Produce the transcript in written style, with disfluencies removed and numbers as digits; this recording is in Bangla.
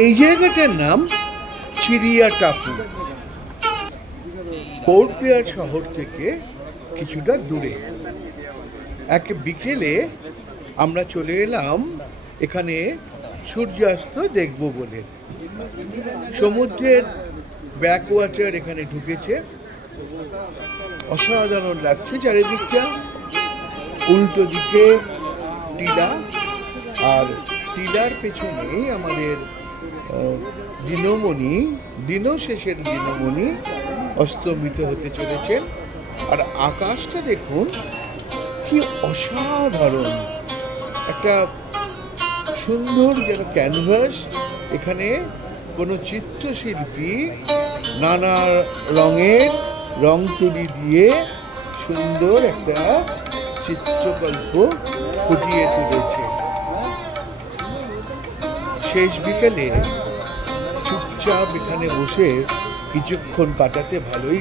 এই জায়গাটার নাম চিরিয়া টাপু, পোর্ট ব্লেয়ার শহর থেকে কিছুটা দূরে। এক বিকেলে আমরা চলে এলাম এখানে সূর্যাস্ত দেখব বলে। সমুদ্রের ব্যাকওয়াটার এখানে ঢুকেছে, অসাধারণ লাগছে চারিদিকটা। উল্টো দিকে টিলা, আর টিলার পেছনেই আমাদের দিনমণি, দিনশেষের দিনমণি অস্তমিত হতে চলেছেন। আর আকাশটা দেখুন কি অসাধারণ, একটা সুন্দর যেন ক্যানভাস। এখানে কোনো চিত্রশিল্পী নানা রঙের রং তুলি দিয়ে সুন্দর একটা চিত্রকল্প ফুটিয়ে তুলেছে। শেষ বিকেলে চুপচাপ এখানে বসে কিছুক্ষণ কাটাতে ভালোই